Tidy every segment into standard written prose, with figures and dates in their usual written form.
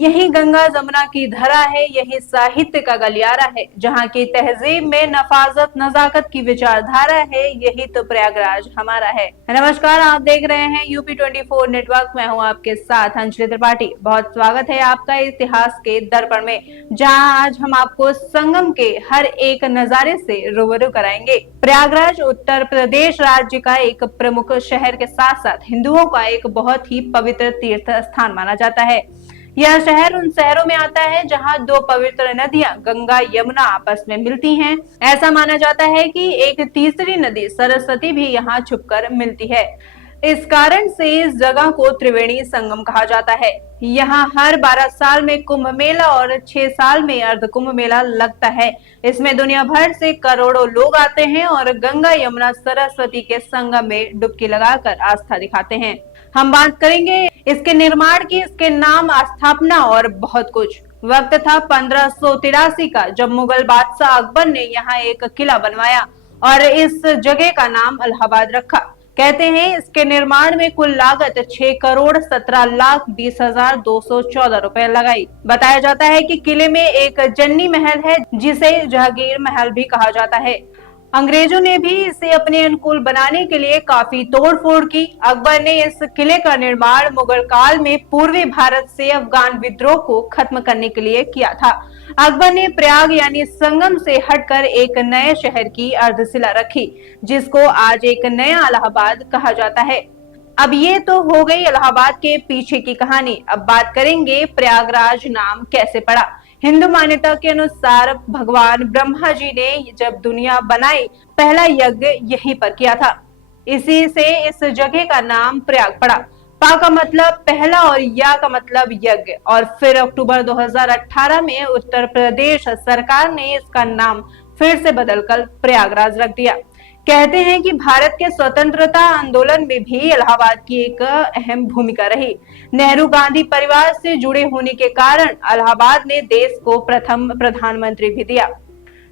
यही गंगा जमुना की धरा है, यही साहित्य का गलियारा है, जहाँ की तहजीब में नफाजत नजाकत की विचारधारा है, यही तो प्रयागराज हमारा है। नमस्कार, आप देख रहे हैं यूपी 24 नेटवर्क। मैं हूँ आपके साथ अंजलि त्रिपाठी। बहुत स्वागत है आपका इतिहास के दर्पण में, जहाँ आज हम आपको संगम के हर एक नजारे से रूबरू कराएंगे। प्रयागराज उत्तर प्रदेश राज्य का एक प्रमुख शहर के साथ साथ हिंदुओं का एक बहुत ही पवित्र तीर्थ स्थान माना जाता है। यह शहर उन शहरों में आता है जहां दो पवित्र नदियां गंगा यमुना आपस में मिलती हैं। ऐसा माना जाता है कि एक तीसरी नदी सरस्वती भी यहां छुपकर मिलती है। इस कारण से इस जगह को त्रिवेणी संगम कहा जाता है। यहाँ हर 12 साल में कुंभ मेला और 6 साल में अर्ध कुंभ मेला लगता है। इसमें दुनिया भर से करोड़ों लोग आते हैं और गंगा यमुना सरस्वती के संगम में डुबकी लगाकर आस्था दिखाते हैं। हम बात करेंगे इसके निर्माण की, इसके नाम, स्थापना और बहुत कुछ। वक्त था 1583 का, जब मुगल बादशाह अकबर ने यहाँ एक किला बनवाया और इस जगह का नाम इलाहाबाद रखा। कहते हैं इसके निर्माण में कुल लागत 6,17,20,214 रुपए लगाई। बताया जाता है कि किले में एक जन्नी महल है, जिसे जहांगीर महल भी कहा जाता है। अंग्रेजों ने भी इसे अपने अनुकूल बनाने के लिए काफी तोड़फोड़ की। अकबर ने इस किले का निर्माण मुगल काल में पूर्वी भारत से अफगान विद्रोह को खत्म करने के लिए किया था। अकबर ने प्रयाग यानी संगम से हटकर एक नए शहर की अर्धशिला रखी, जिसको आज एक नया इलाहाबाद कहा जाता है। अब ये तो हो गई इलाहाबाद के पीछे की कहानी। अब बात करेंगे प्रयागराज नाम कैसे पड़ा। हिंदू मान्यता के अनुसार भगवान ब्रह्मा जी ने जब दुनिया बनाई, पहला यज्ञ यहीं पर किया था। इसी से इस जगह का नाम प्रयाग पड़ा। पा का मतलब पहला और या का मतलब यज्ञ। और फिर अक्टूबर 2018 में उत्तर प्रदेश सरकार ने इसका नाम फिर से बदलकर प्रयागराज रख दिया। कहते हैं कि भारत के स्वतंत्रता आंदोलन में भी इलाहाबाद की एक अहम भूमिका रही। नेहरू गांधी परिवार से जुड़े होने के कारण इलाहाबाद ने देश को प्रथम प्रधानमंत्री भी दिया।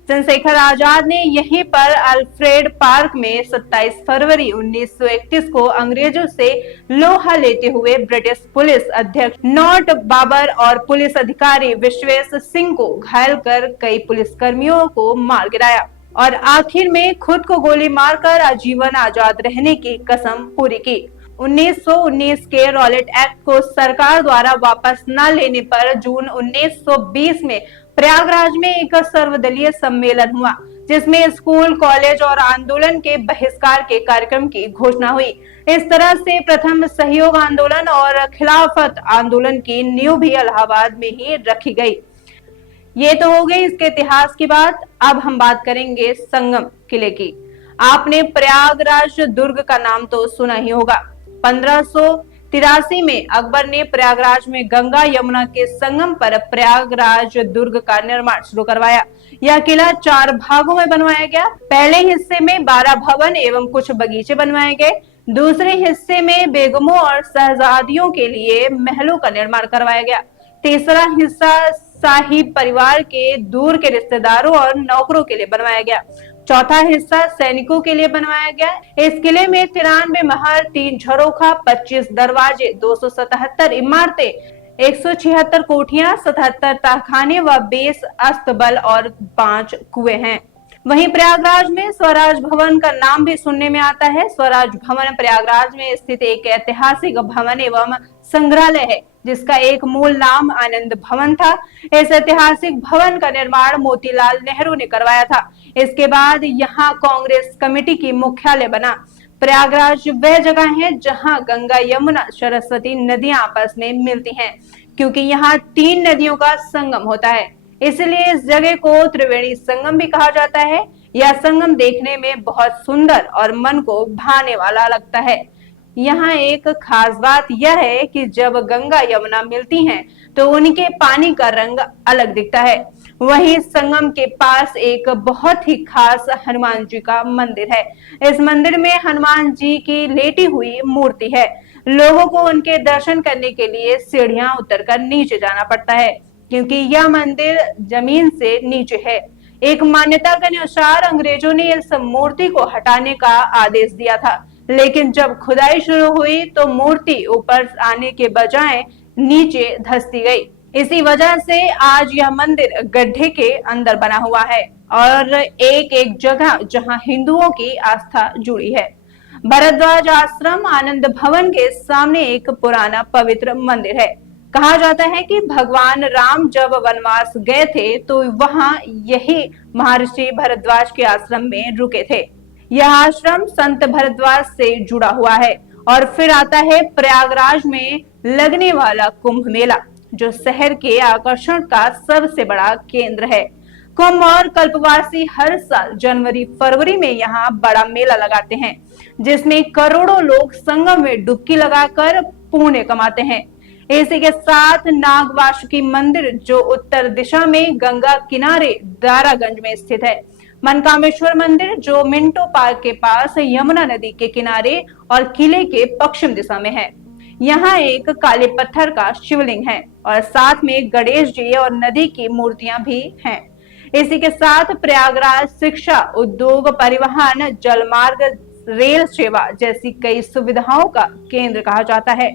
चंद्रशेखर आजाद ने यहीं पर अल्फ्रेड पार्क में 27 फरवरी 1931 को अंग्रेजों से लोहा लेते हुए ब्रिटिश पुलिस अध्यक्ष नॉट बाबर और पुलिस अधिकारी विश्वेश सिंह को घायल कर कई पुलिसकर्मियों को मार गिराया और आखिर में खुद को गोली मारकर आजीवन आजाद रहने की कसम पूरी की। 1919 के रॉलेट एक्ट को सरकार द्वारा वापस न लेने पर जून 1920 में प्रयागराज में एक सर्वदलीय सम्मेलन हुआ, जिसमें स्कूल, कॉलेज और आंदोलन के बहिष्कार के कार्यक्रम की घोषणा हुई। इस तरह से प्रथम सहयोग आंदोलन और खिलाफत आंदोलन की नींव भी इलाहाबाद में ही रखी गई। ये तो हो गई इसके इतिहास की बात। अब हम बात करेंगे संगम किले की। आपने प्रयागराज दुर्ग का नाम तो सुना ही होगा। 1583 में अकबर ने प्रयागराज में गंगा यमुना के संगम पर प्रयागराज दुर्ग का निर्माण शुरू करवाया। यह किला 4 भागों में बनवाया गया। पहले हिस्से में 12 भवन एवं कुछ बगीचे बनवाए गए। दूसरे हिस्से में बेगमों और शहजादियों के लिए महलों का निर्माण करवाया गया। तीसरा हिस्सा शाही परिवार के दूर के रिश्तेदारों और नौकरों के लिए बनवाया गया। चौथा हिस्सा सैनिकों के लिए बनवाया गया। इस किले में 93 महल, 3 झरोखा, 25 दरवाजे, 277 इमारतें, 176 कोठियां, 77 तहखाने व 20 अस्तबल और 5 कुएं हैं। वहीं प्रयागराज में स्वराज भवन का नाम भी सुनने में आता है। स्वराज भवन प्रयागराज में स्थित एक ऐतिहासिक भवन एवं संग्रहालय है, जिसका एक मूल नाम आनंद भवन था। इस ऐतिहासिक भवन का निर्माण मोतीलाल नेहरू ने करवाया था। इसके बाद यहाँ कांग्रेस कमेटी की मुख्यालय बना। प्रयागराज वह जगह है जहाँ गंगा यमुना सरस्वती नदियां आपस में मिलती हैं, क्योंकि यहाँ 3 नदियों का संगम होता है। इसलिए इस जगह को त्रिवेणी संगम भी कहा जाता है। यह संगम देखने में बहुत सुंदर और मन को भाने वाला लगता है। यहाँ एक खास बात यह है कि जब गंगा यमुना मिलती हैं, तो उनके पानी का रंग अलग दिखता है। वहीं संगम के पास एक बहुत ही खास हनुमान जी का मंदिर है। इस मंदिर में हनुमान जी की लेटी हुई मूर्ति है। लोगों को उनके दर्शन करने के लिए सीढ़ियां उतरकर नीचे जाना पड़ता है, क्योंकि यह मंदिर जमीन से नीचे है। एक मान्यता के अनुसार अंग्रेजों ने इस मूर्ति को हटाने का आदेश दिया था, लेकिन जब खुदाई शुरू हुई तो मूर्ति ऊपर आने के बजाय नीचे धंसती गई। इसी वजह से आज यह मंदिर गड्ढे के अंदर बना हुआ है और एक एक जगह जहां हिंदुओं की आस्था जुड़ी है। भरद्वाज आश्रम आनंद भवन के सामने एक पुराना पवित्र मंदिर है। कहा जाता है कि भगवान राम जब वनवास गए थे तो वहां यही महर्षि भरद्वाज के आश्रम में रुके थे। यह आश्रम संत भरद्वाज से जुड़ा हुआ है। और फिर आता है प्रयागराज में लगने वाला कुंभ मेला, जो शहर के आकर्षण का सबसे बड़ा केंद्र है। कुंभ और कल्पवासी हर साल जनवरी फरवरी में यहाँ बड़ा मेला लगाते हैं, जिसमें करोड़ों लोग संगम में डुबकी लगाकर पुण्य कमाते हैं। इसी के साथ नागवासुकी मंदिर, जो उत्तर दिशा में गंगा किनारे दारागंज में स्थित है। मनकामेश्वर मंदिर, जो मिंटो पार्क के पास यमुना नदी के किनारे और किले के पश्चिम दिशा में है। यहाँ एक काले पत्थर का शिवलिंग है और साथ में गणेश जी और नदी की मूर्तियां भी हैं। इसी के साथ प्रयागराज शिक्षा, उद्योग, परिवहन, जलमार्ग, रेल सेवा जैसी कई सुविधाओं का केंद्र कहा जाता है।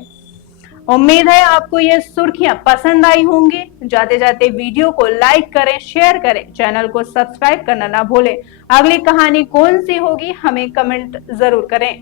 उम्मीद है आपको ये सुर्खियां पसंद आई होंगी। जाते जाते वीडियो को लाइक करें, शेयर करें, चैनल को सब्सक्राइब करना ना भूलें। अगली कहानी कौन सी होगी हमें कमेंट जरूर करें।